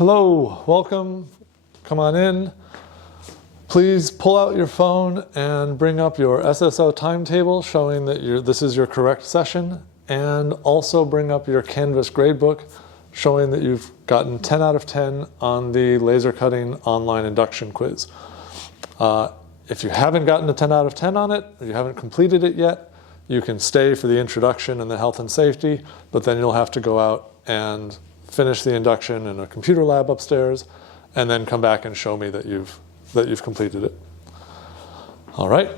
Hello, welcome. Come on in. Please pull out your phone and bring up your SSO timetable showing that this is your correct session, and also bring up your Canvas gradebook showing that you've gotten 10 out of 10 on the laser cutting online induction quiz. If you haven't gotten a 10 out of 10 on it, or you haven't completed it yet, you can stay for the introduction and the health and safety, but then you'll have to go out and finish the induction in a computer lab upstairs, and then come back and show me that you've completed it. All right,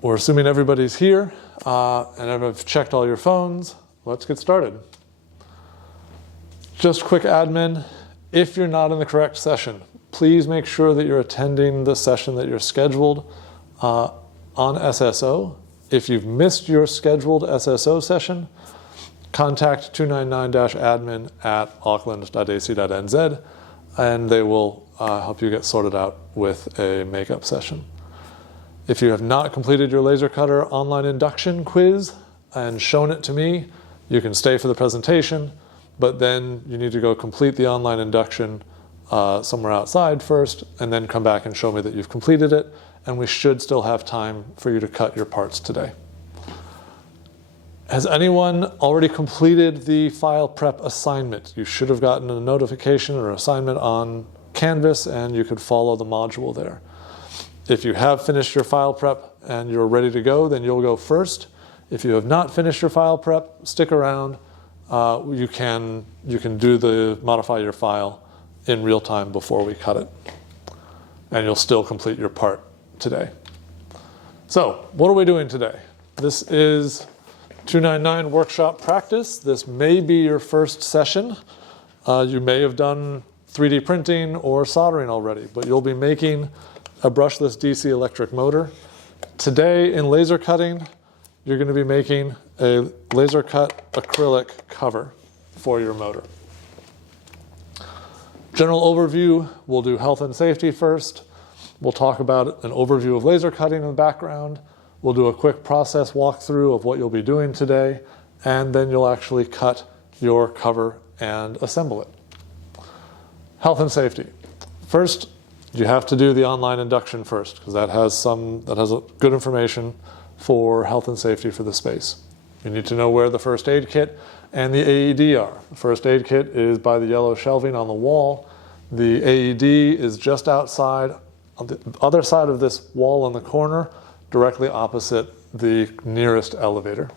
we're assuming everybody's here, and I've checked all your phones. Let's get started. Just quick admin, if you're not in the correct session, please make sure that you're attending the session that you're scheduled on SSO. If you've missed your scheduled SSO session, contact 299-admin@auckland.ac.nz, and they will help you get sorted out with a makeup session. If you have not completed your laser cutter online induction quiz and shown it to me, you can stay for the presentation, but then you need to go complete the online induction somewhere outside first, and then come back and show me that you've completed it, and we should still have time for you to cut your parts today. Has anyone already completed the file prep assignment? You should have gotten a notification or assignment on Canvas, and you could follow the module there. If you have finished your file prep and you're ready to go, then you'll go first. If you have not finished your file prep, stick around. You can modify your file in real time before we cut it, and you'll still complete your part today. So what are we doing today? This is 299 workshop practice. This may be your first session. You may have done 3D printing or soldering already, but you'll be making a brushless DC electric motor. Today in laser cutting, you're going to be making a laser cut acrylic cover for your motor. General overview, we'll do health and safety first. We'll talk about an overview of laser cutting in the background. We'll do a quick process walkthrough of what you'll be doing today, and then you'll actually cut your cover and assemble it. Health and safety. First, you have to do the online induction first, because that has good information for health and safety for the space. You need to know where the first aid kit and the AED are. The first aid kit is by the yellow shelving on the wall. The AED is just outside on the other side of this wall in the corner, directly opposite the nearest elevator.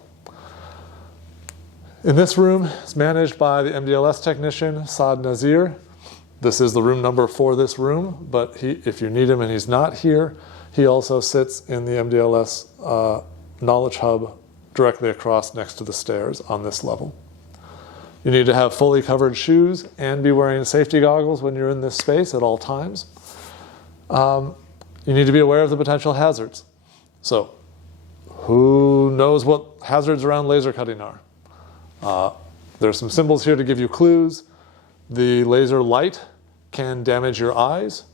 In this room, it's managed by the MDLS technician, Saad Nazir. This is the room number for this room, but if you need him and he's not here, he also sits in the MDLS Knowledge Hub directly across next to the stairs on this level. You need to have fully covered shoes and be wearing safety goggles when you're in this space at all times. You need to be aware of the potential hazards. So, who knows what hazards around laser cutting are? There's some symbols here to give you clues. The laser light can damage your eyes.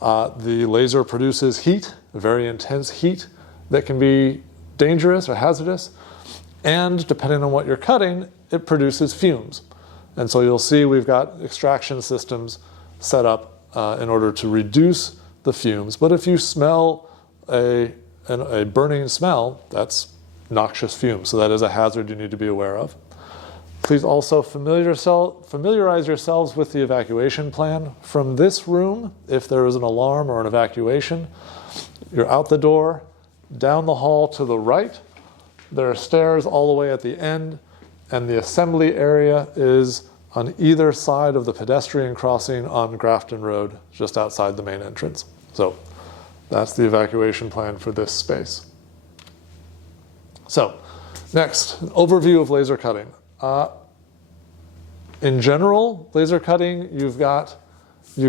The laser produces heat, very intense heat that can be dangerous or hazardous. And depending on what you're cutting, it produces fumes. And so you'll see we've got extraction systems set up in order to reduce the fumes. But if you smell a burning smell, that's noxious fumes. So that is a hazard you need to be aware of. Please also familiarize yourselves with the evacuation plan from this room. If there is an alarm or an evacuation, you're out the door, down the hall to the right. There are stairs all the way at the end, and the assembly area is on either side of the pedestrian crossing on Grafton Road, just outside the main entrance. So that's the evacuation plan for this space. So next, an overview of laser cutting. In general, laser cutting, you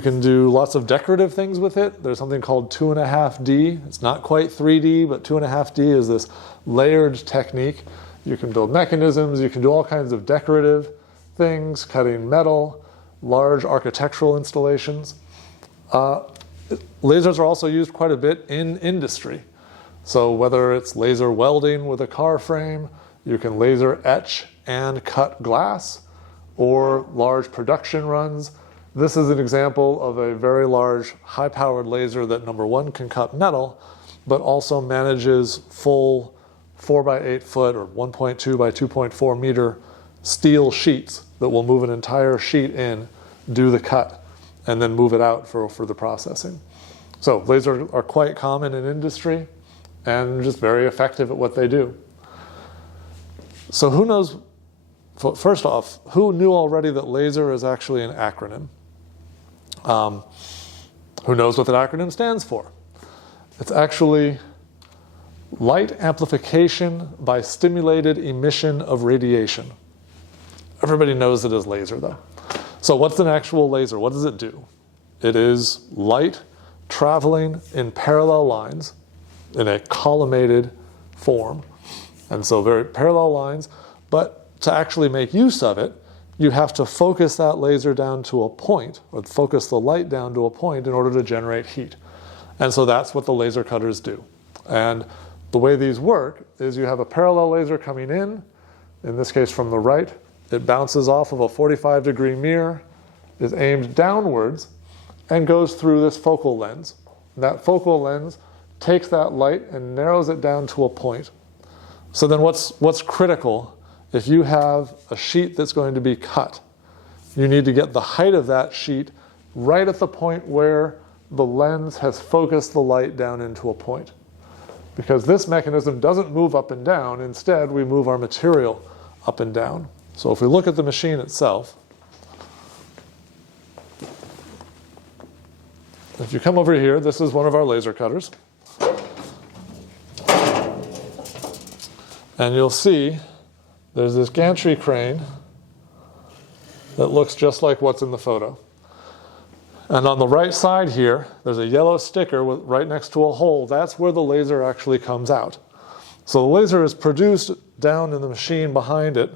can do lots of decorative things with it. There's something called 2.5D. It's not quite 3D, but 2.5D is this layered technique. You can build mechanisms, you can do all kinds of decorative things, cutting metal, large architectural installations. Lasers are also used quite a bit in industry. So whether it's laser welding with a car frame, you can laser etch and cut glass, or large production runs This is an example of a very large, high-powered laser that, number one, can cut metal, but also manages full 4 by 8 foot or 1.2 by 2.4 meter steel sheets that will move an entire sheet in, do the cut, and then move it out for the processing. So lasers are quite common in industry and just very effective at what they do. So who knows, first off, who knew already that laser is actually an acronym? Who knows what that acronym stands for? It's actually light amplification by stimulated emission of radiation. Everybody knows it as laser though. So what's an actual laser? What does it do? It is light traveling in parallel lines in a collimated form. And so very parallel lines, but to actually make use of it, you have to focus that laser down to a point, or focus the light down to a point in order to generate heat. And so that's what the laser cutters do. And the way these work is you have a parallel laser coming in this case from the right. It bounces off of a 45-degree mirror, is aimed downwards, and goes through this focal lens. That focal lens takes that light and narrows it down to a point. So then what's critical, if you have a sheet that's going to be cut, you need to get the height of that sheet right at the point where the lens has focused the light down into a point. Because this mechanism doesn't move up and down, instead we move our material up and down. So if we look at the machine itself, if you come over here, this is one of our laser cutters. And you'll see there's this gantry crane that looks just like what's in the photo. And on the right side here, there's a yellow sticker right next to a hole. That's where the laser actually comes out. So the laser is produced down in the machine behind it,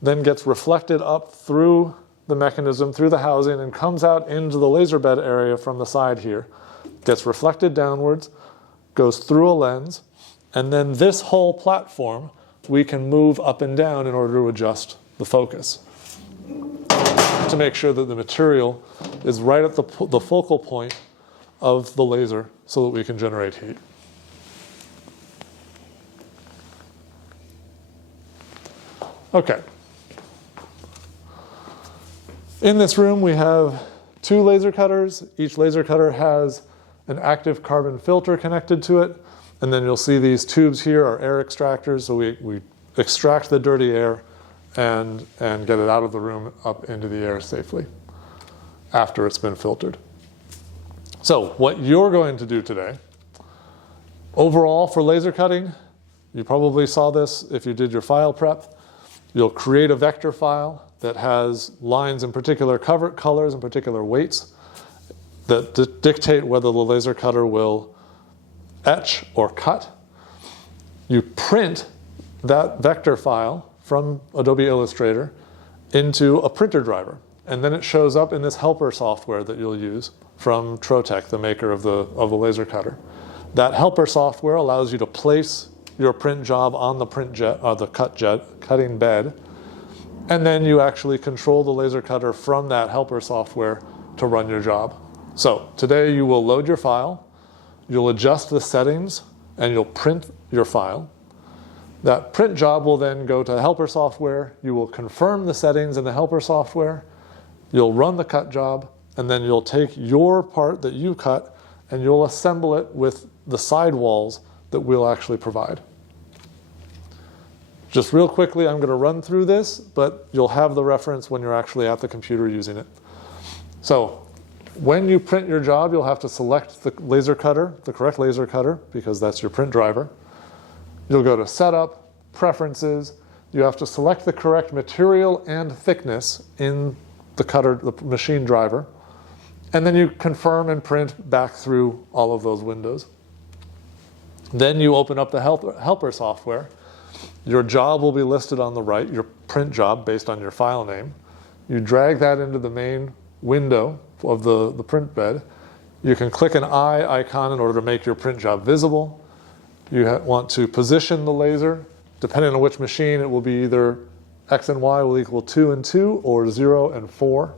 then gets reflected up through the mechanism, through the housing, and comes out into the laser bed area from the side here. Gets reflected downwards, goes through a lens, and then this whole platform we can move up and down in order to adjust the focus to make sure that the material is right at the focal point of the laser so that we can generate heat. Okay. In this room we have 2 laser cutters. Each laser cutter has an active carbon filter connected to it. And then you'll see these tubes here are air extractors. So we extract the dirty air and get it out of the room up into the air safely after it's been filtered. So what you're going to do today, overall for laser cutting, you probably saw this if you did your file prep. You'll create a vector file that has lines in particular colors and particular weights that dictate whether the laser cutter will etch or cut. You print that vector file from Adobe Illustrator into a printer driver, and then it shows up in this helper software that you'll use from Trotec, the maker of the laser cutter. That helper software allows you to place your print job on the cutting bed, and then you actually control the laser cutter from that helper software to run your job. So today you will load your file, you'll adjust the settings, and you'll print your file. That print job will then go to helper software. You will confirm the settings in the helper software. You'll run the cut job, and then you'll take your part that you cut and you'll assemble it with the sidewalls that we'll actually provide. Just real quickly, I'm going to run through this, but you'll have the reference when you're actually at the computer using it. So when you print your job, you'll have to select the laser cutter, the correct laser cutter, because that's your print driver. You'll go to Setup, Preferences. You have to select the correct material and thickness in the cutter, the machine driver. And then you confirm and print back through all of those windows. Then you open up the helper software. Your job will be listed on the right, your print job based on your file name. You drag that into the main window of the print bed. You can click an eye icon in order to make your print job visible. You want to position the laser. Depending on which machine, it will be either X and Y will equal 2 and 2 or 0 and 4.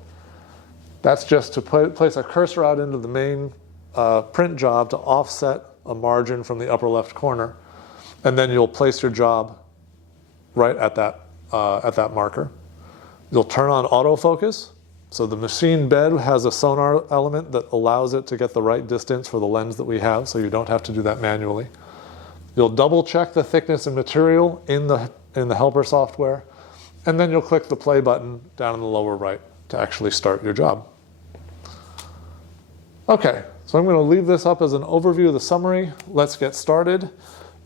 That's just to place a cursor out into the main print job to offset a margin from the upper left corner. And then you'll place your job right at that marker. You'll turn on autofocus. So the machine bed has a sonar element that allows it to get the right distance for the lens that we have, so you don't have to do that manually. You'll double check the thickness and material in the helper software, and then you'll click the play button down in the lower right to actually start your job. Okay, so I'm going to leave this up as an overview of the summary. Let's get started.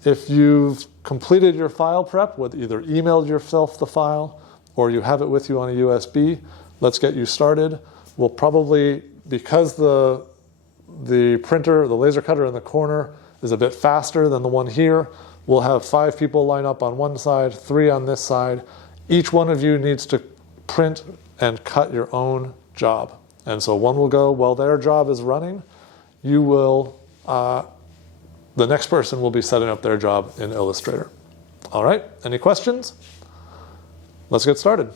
If you've completed your file prep, with either emailed yourself the file or you have it with you on a USB, let's get you started. We'll probably, because the printer, the laser cutter in the corner is a bit faster than the one here, we'll have 5 people line up on one side, 3 on this side. Each one of you needs to print and cut your own job. And so one will go while their job is running. You will, the next person will be setting up their job in Illustrator. All right, any questions? Let's get started.